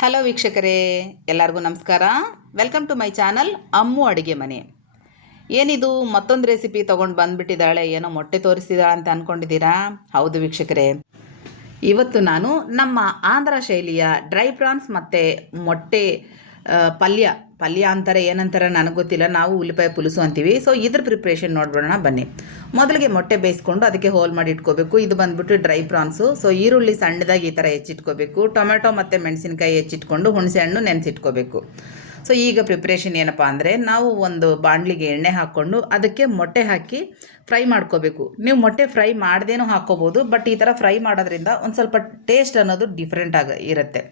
Hello ವೀಕ್ಷಕರೇ. ಎಲ್ಲರಿಗೂ ನಮಸ್ಕಾರ. Welcome to my channel Ammu ಅಡುಗೆ ಮನೆ. ಏನಿದು? ಮತ್ತೊಂದು ರೆಸಿಪಿ ತೊಗೊಂಡು ಬಂದುಬಿಟ್ಟಿದ್ದಾಳೆ. ಏನೋ ಮೊಟ್ಟೆ ತೋರಿಸಿದಾಳೆ ಅಂತ ಅಂದ್ಕೊಂಡಿದ್ದೀರಾ ಹೌದು ವೀಕ್ಷಕರೇ. ಇವತ್ತು ನಾನು ನಮ್ಮ ಆಂಧ್ರ ಶೈಲಿಯ ಡ್ರೈ ಪ್ರಾನ್ಸ್ ಮತ್ತು ಮೊಟ್ಟೆ ಪಲ್ಯ. ಪಲ್ಯ ಅಂತಾರೆ, ಏನಂತಾರೆ ನನಗೆ ಗೊತ್ತಿಲ್ಲ. ನಾವು ಉಲ್ಲಿಪಾಯಿ ಪುಲುಸು ಅಂತೀವಿ. ಸೊ ಇದ್ರ ಪ್ರಿಪ್ರೇಷನ್ ನೋಡ್ಬಿಡೋಣ ಬನ್ನಿ. ಮೊದಲಿಗೆ ಮೊಟ್ಟೆ ಬೇಯಿಸ್ಕೊಂಡು ಅದಕ್ಕೆ ಹೋಲ್ ಮಾಡಿ ಇಟ್ಕೋಬೇಕು. ಇದು ಬಂದ್ಬಿಟ್ಟು ಡ್ರೈ ಪ್ರಾನ್ಸು ಸೊ ಈರುಳ್ಳಿ ಸಣ್ಣದಾಗಿ ಈ ಥರ ಹೆಚ್ಚಿಟ್ಕೋಬೇಕು. ಟೊಮೆಟೊ ಮತ್ತು ಮೆಣಸಿನ್ಕಾಯಿ ಹೆಚ್ಚಿಟ್ಕೊಂಡು ಹುಣಸೆ ಹಣ್ಣು ನೆನೆಸಿಟ್ಕೋಬೇಕು. ಸೊ ಈಗ ಪ್ರಿಪ್ರೇಷನ್ ಏನಪ್ಪ ಅಂದರೆ ನಾವು ಒಂದು ಬಾಣಲಿಗೆ ಎಣ್ಣೆ ಹಾಕ್ಕೊಂಡು ಅದಕ್ಕೆ ಮೊಟ್ಟೆ ಹಾಕಿ ಫ್ರೈ ಮಾಡ್ಕೋಬೇಕು. ನೀವು ಮೊಟ್ಟೆ ಫ್ರೈ ಮಾಡ್ದೇನೂ ಹಾಕ್ಕೋಬೋದು ಬಟ್ ಈ ಥರ ಫ್ರೈ ಮಾಡೋದ್ರಿಂದ ಒಂದು ಸ್ವಲ್ಪ ಟೇಸ್ಟ್ ಅನ್ನೋದು ಡಿಫ್ರೆಂಟ್ ಆಗಿ ಇರುತ್ತೆ.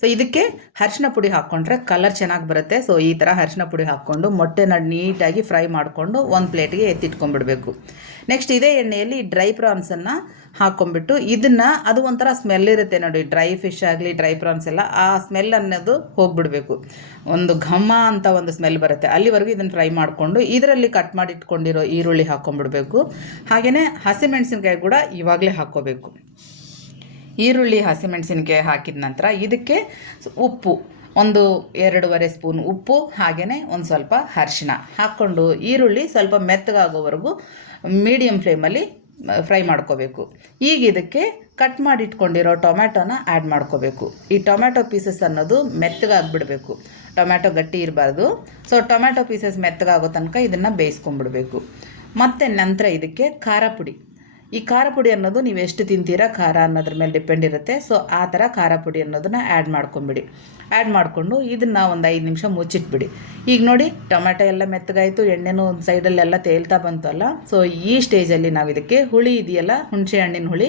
ಸೊ ಇದಕ್ಕೆ ಅರಿಶಿನ ಪುಡಿ ಹಾಕ್ಕೊಂಡ್ರೆ ಕಲರ್ ಚೆನ್ನಾಗಿ ಬರುತ್ತೆ. ಸೊ ಈ ಥರ ಅರಿಶಿನ ಪುಡಿ ಹಾಕ್ಕೊಂಡು ಮೊಟ್ಟೆನ ನೀಟಾಗಿ ಫ್ರೈ ಮಾಡಿಕೊಂಡು ಒಂದು ಪ್ಲೇಟ್ಗೆ ಎತ್ತಿಟ್ಕೊಂಡ್ಬಿಡ್ಬೇಕು. ನೆಕ್ಸ್ಟ್ ಇದೇ ಎಣ್ಣೆಯಲ್ಲಿ ಡ್ರೈ ಪ್ರಾನ್ಸನ್ನು ಹಾಕ್ಕೊಂಬಿಟ್ಟು ಇದನ್ನು ಅದು ಒಂಥರ ಸ್ಮೆಲ್ ಇರುತ್ತೆ ನೋಡಿ. ಡ್ರೈ ಫಿಶ್ ಆಗಲಿ ಡ್ರೈ ಪ್ರಾನ್ಸ್ ಎಲ್ಲ ಆ ಸ್ಮೆಲ್ ಅನ್ನೋದು ಹೋಗ್ಬಿಡಬೇಕು. ಒಂದು ಘಮ ಅಂತ ಒಂದು ಸ್ಮೆಲ್ ಬರುತ್ತೆ. ಅಲ್ಲಿವರೆಗೂ ಇದನ್ನು ಫ್ರೈ ಮಾಡಿಕೊಂಡು ಇದರಲ್ಲಿ ಕಟ್ ಮಾಡಿಟ್ಕೊಂಡಿರೋ ಈರುಳ್ಳಿ ಹಾಕ್ಕೊಂಬಿಡ್ಬೇಕು ಹಾಗೆಯೇ ಹಸಿಮೆಣಸಿನ್ಕಾಯಿ ಕೂಡ ಇವಾಗಲೇ ಹಾಕ್ಕೋಬೇಕು ಈರುಳ್ಳಿ ಹಸಿಮೆಣಸಿನಕಾಯಿ ಹಾಕಿದ ನಂತರ ಇದಕ್ಕೆ ಉಪ್ಪು, ಒಂದು ಎರಡೂವರೆ ಸ್ಪೂನ್ ಉಪ್ಪು ಹಾಗೆಯೇ ಒಂದು ಸ್ವಲ್ಪ ಅರಿಶಿಣ. ಹಾಕ್ಕೊಂಡು ಈರುಳ್ಳಿ ಸ್ವಲ್ಪ ಮೆತ್ತಗಾಗೋವರೆಗೂ ಮೀಡಿಯಮ್ ಫ್ಲೇಮಲ್ಲಿ ಫ್ರೈ ಮಾಡ್ಕೋಬೇಕು. ಈಗ ಇದಕ್ಕೆ ಕಟ್ ಮಾಡಿಟ್ಕೊಂಡಿರೋ ಟೊಮ್ಯಾಟೊನ ಆ್ಯಡ್ ಮಾಡ್ಕೋಬೇಕು. ಈ ಟೊಮ್ಯಾಟೊ ಪೀಸಸ್ ಅನ್ನೋದು ಮೆತ್ತಗಾಗ್ಬಿಡಬೇಕು. ಟೊಮ್ಯಾಟೊ ಗಟ್ಟಿ ಇರಬಾರ್ದು. ಸೊ ಟೊಮ್ಯಾಟೊ ಪೀಸಸ್ ಮೆತ್ತಗಾಗೋ ತನಕ ಇದನ್ನು ಬೇಯಿಸ್ಕೊಂಡ್ಬಿಡ್ಬೇಕು. ಮತ್ತು ನಂತರ ಇದಕ್ಕೆ ಖಾರ ಪುಡಿ. ಈ ಖಾರ ಪುಡಿ ಅನ್ನೋದು ನೀವು ಎಷ್ಟು ತಿಂತೀರಾ ಖಾರ ಅನ್ನೋದ್ರ ಮೇಲೆ ಡಿಪೆಂಡ್ ಇರುತ್ತೆ. ಸೊ ಆ ಥರ ಖಾರ ಪುಡಿ ಅನ್ನೋದನ್ನ ಆ್ಯಡ್ ಮಾಡ್ಕೊಂಬಿಡಿ. ಆ್ಯಡ್ ಮಾಡಿಕೊಂಡು ಇದನ್ನು ಒಂದು ಐದು ನಿಮಿಷ ಮುಚ್ಚಿಟ್ಬಿಡಿ. ಈಗ ನೋಡಿ ಟೊಮೆಟೊ ಎಲ್ಲ ಮೆತ್ತಗಾಯಿತು, ಎಣ್ಣೆನೂ ಒಂದು ಸೈಡಲ್ಲೆಲ್ಲ ತೇಲ್ತಾ ಬಂತಲ್ಲ ಸೊ ಈ ಸ್ಟೇಜಲ್ಲಿ ನಾವು ಇದಕ್ಕೆ ಹುಳಿ ಇದೆಯಲ್ಲ, ಹುಣಸೆ ಹಣ್ಣಿನ ಹುಳಿ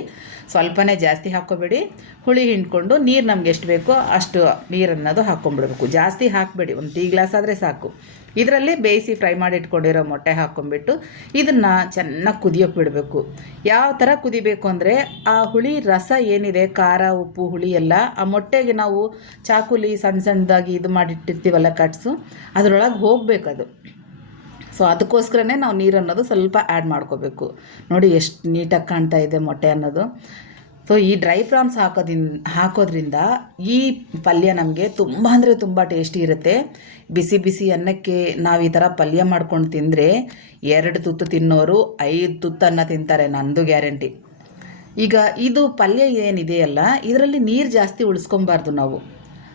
ಸ್ವಲ್ಪನೇ ಜಾಸ್ತಿ ಹಾಕ್ಕೋಬೇಡಿ. ಹುಳಿ ಹಿಂಡ್ಕೊಂಡು ನೀರು ನಮ್ಗೆ ಎಷ್ಟು ಬೇಕೋ ಅಷ್ಟು ನೀರನ್ನೋದು ಹಾಕ್ಕೊಂಬಿಡ್ಬೇಕು. ಜಾಸ್ತಿ ಹಾಕಬೇಡಿ, ಒಂದು ಟೀ ಗ್ಲಾಸ್ ಆದರೆ ಸಾಕು. ಇದರಲ್ಲಿ ಬೇಯಿಸಿ ಫ್ರೈ ಮಾಡಿ ಇಟ್ಕೊಂಡಿರೋ ಮೊಟ್ಟೆ ಹಾಕ್ಕೊಂಬಿಟ್ಟು ಇದನ್ನು ಚೆನ್ನಾಗಿ ಕುದಿಯೋಕೆ ಬಿಡಬೇಕು. ಯಾವ ಥರ ಕುದಿಬೇಕು ಅಂದರೆ ಆ ಹುಳಿ ರಸ ಏನಿದೆ, ಖಾರ, ಉಪ್ಪು, ಹುಳಿ ಎಲ್ಲ, ಆ ಮೊಟ್ಟೆಗೆ ನಾವು ಚಾಕುಲಿ ಸಣ್ಣ ಸಣ್ಣದಾಗಿ ಇದು ಮಾಡಿಟ್ಟಿರ್ತೀವಲ್ಲ ಕಟ್ಸು ಅದರೊಳಗೆ ಹೋಗಬೇಕದು ಸೊ ಅದಕ್ಕೋಸ್ಕರನೇ ನಾವು ನೀರು ಅನ್ನೋದು ಸ್ವಲ್ಪ ಆ್ಯಡ್ ಮಾಡ್ಕೋಬೇಕು. ನೋಡಿ ಎಷ್ಟು ನೀಟಾಗಿ ಕಾಣ್ತಾ ಇದೆ ಮೊಟ್ಟೆ ಅನ್ನೋದು. ಸೊ ಈ ಡ್ರೈ ಪ್ರಾನ್ಸ್ ಹಾಕೋದಿನ್, ಹಾಕೋದ್ರಿಂದ ಈ ಪಲ್ಯ ನಮಗೆ ತುಂಬ ಅಂದರೆ ತುಂಬ ಟೇಸ್ಟಿ ಇರುತ್ತೆ. ಬಿಸಿ ಬಿಸಿ ಅನ್ನಕ್ಕೆ ನಾವು ಈ ಥರ ಪಲ್ಯ ಮಾಡ್ಕೊಂಡು ತಿಂದರೆ ಎರಡು ತುತ್ತು ತಿನ್ನೋರು ಐದು ತುತ್ತು ಅನ್ನ ತಿಂತಾರೆ, ನಂದು ಗ್ಯಾರಂಟಿ. ಈಗ ಇದು ಪಲ್ಯ ಏನಿದೆಯಲ್ಲ ಇದರಲ್ಲಿ ನೀರು ಜಾಸ್ತಿ ಉಳಿಸ್ಕೊಬಾರ್ದು ನಾವು.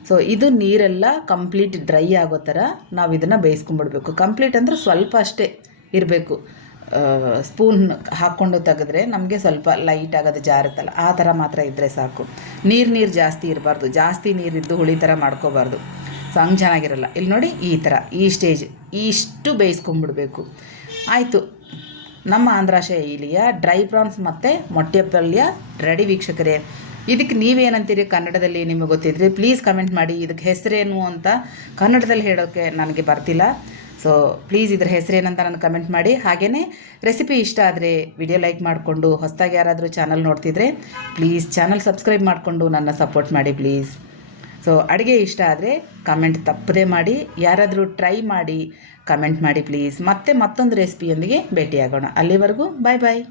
ಸೊ ಇದು ನೀರೆಲ್ಲ ಕಂಪ್ಲೀಟ್ ಡ್ರೈ ಆಗೋ ಥರ ನಾವು ಇದನ್ನು ಬೇಯಿಸ್ಕೊಂಬಿಡ್ಬೇಕು ಕಂಪ್ಲೀಟ್ ಅಂದರೆ ಸ್ವಲ್ಪ ಅಷ್ಟೇ ಇರಬೇಕು. ಸ್ಪೂನ್ ಹಾಕ್ಕೊಂಡು ತೆಗೆದ್ರೆ ನಮಗೆ ಸ್ವಲ್ಪ ಲೈಟ್ ಆಗೋದು, ಜಾರುತ್ತಲ್ಲ. ಆ ಥರ ಮಾತ್ರ ಇದ್ದರೆ ಸಾಕು. ನೀರು ನೀರು ಜಾಸ್ತಿ ಇರಬಾರ್ದು. ಜಾಸ್ತಿ ನೀರಿದ್ದು ಹುಳಿ ಥರ ಮಾಡ್ಕೋಬಾರ್ದು. ಸೊ ಹಂಗೆ ಚೆನ್ನಾಗಿರಲ್ಲ. ಇಲ್ಲಿ ನೋಡಿ ಈ ಥರ, ಈ ಸ್ಟೇಜ್ ಇಷ್ಟು ಬೇಯಿಸ್ಕೊಂಡ್ಬಿಡ್ಬೇಕು. ಆಯಿತು. ನಮ್ಮ ಆಂಧ್ರ ಶೈಲಿಯ ಡ್ರೈ ಪ್ರಾನ್ಸ್ ಮತ್ತು ಮೊಟ್ಟೆ ಪಲ್ಯ ರೆಡಿ ವೀಕ್ಷಕರೇ. ಇದಕ್ಕೆ ನೀವೇನಂತೀರಿ ಕನ್ನಡದಲ್ಲಿ ನಿಮಗೆ ಗೊತ್ತಿದ್ರೆ ಪ್ಲೀಸ್ ಕಮೆಂಟ್ ಮಾಡಿ. ಇದಕ್ಕೆ ಹೆಸರೇನು ಅಂತ ಕನ್ನಡದಲ್ಲಿ ಹೇಳೋಕ್ಕೆ ನನಗೆ ಬರ್ತಿಲ್ಲ. ಸೊ ಪ್ಲೀಸ್ ಇದ್ರ ಹೆಸರೇನಂತ ನನಗೆ ಕಮೆಂಟ್ ಮಾಡಿ. ಹಾಗೆಯೇ ರೆಸಿಪಿ ಇಷ್ಟ ಆದರೆ ವಿಡಿಯೋ ಲೈಕ್ ಮಾಡಿಕೊಂಡು, ಹೊಸದಾಗಿ ಯಾರಾದರೂ ಚಾನಲ್ ನೋಡ್ತಿದ್ರೆ ಪ್ಲೀಸ್ ಚಾನಲ್ ಸಬ್ಸ್ಕ್ರೈಬ್ ಮಾಡಿಕೊಂಡು ನನ್ನ ಸಪೋರ್ಟ್ ಮಾಡಿ ಪ್ಲೀಸ್ ಸೊ ಅಡುಗೆ ಇಷ್ಟ ಆದರೆ ಕಮೆಂಟ್ ತಪ್ಪದೇ ಮಾಡಿ, ಯಾರಾದರೂ ಟ್ರೈ ಮಾಡಿ ಕಮೆಂಟ್ ಮಾಡಿ ಪ್ಲೀಸ್ ಮತ್ತೆ ಮತ್ತೊಂದು ರೆಸಿಪಿಯೊಂದಿಗೆ ಭೇಟಿಯಾಗೋಣ. ಅಲ್ಲಿವರೆಗೂ ಬಾಯ್ ಬಾಯ್